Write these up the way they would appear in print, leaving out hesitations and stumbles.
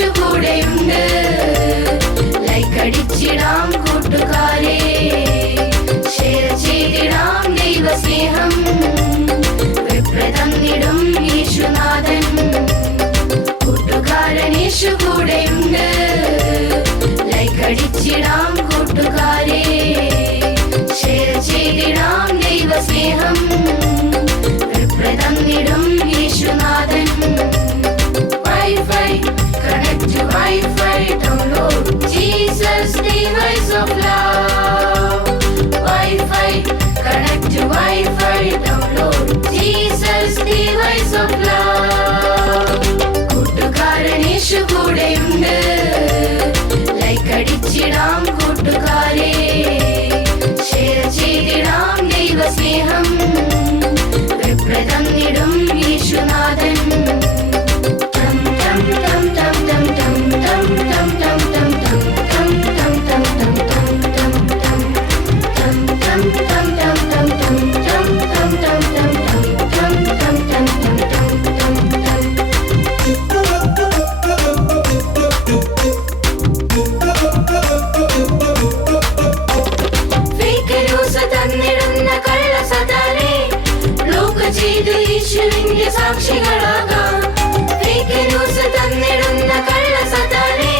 യേശു കൂടെയുണ്ട്. ലൈക്ക് അടിച്ചിടാം കൂട്ടുകാരെ, ഷെയർ ചെയ്തിടാം ദൈവസ്നേഹം. വിപ്രതന്നിടും യേശുനാഥൻ, കൂട്ടുകാരൻ യേശു കൂടെയുണ്ട്. ലൈക്ക് അടിച്ചിടാം കൂട്ടുകാരെ, ഷെയർ ചെയ്തിടാം ദൈവസ്നേഹം. വിപ്രതന്നിടും യേശുനാഥൻ. Wi-Fi, connect to Wi-Fi, download Jesus device of love. Wi-Fi, connect to Wi-Fi, download Jesus device of love. കൂട്ടുകാരൻ യേശു കൂടെയുണ്ട്. ലൈക്ക് അടിച്ചിടാം കൂട്ടുകാരെ, ഷെയർ ചെയ്തിടാം ദൈവസ്നേഹം. വിപ്രതന്നിടും യേശുനാഥൻ. യേശുവിന്റെ സാക്ഷികളാകാം. ഫേക്ക് ന്യൂസ് തന്നിടുന്ന കള്ളസതാനെ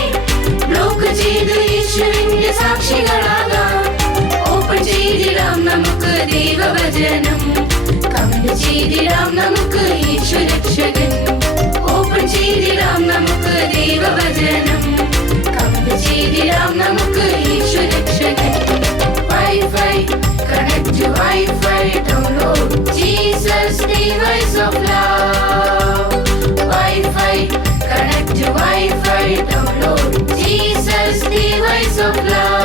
ബ്ലോക്ക് ചെയ്ത് യേശുവിന്റെ സാക്ഷികളാകാം. ഓപ്പൺ ചെയ്തിടാം നമുക്ക് ദൈവവചനം, കമന്റ് ചെയ്തിടാം നമുക്ക് യേശു രക്ഷകൻ. ഓപ്പൺ ചെയ്തിടാം നമുക്ക് ദൈവവചനം, കമന്റ് ചെയ്തിടാം നമുക്ക് യേശു രക്ഷകൻ. Wi-Fi, connect to Wi-Fi, download Jesus device of love. Wi-Fi, connect to Wi-Fi, download Jesus device of love.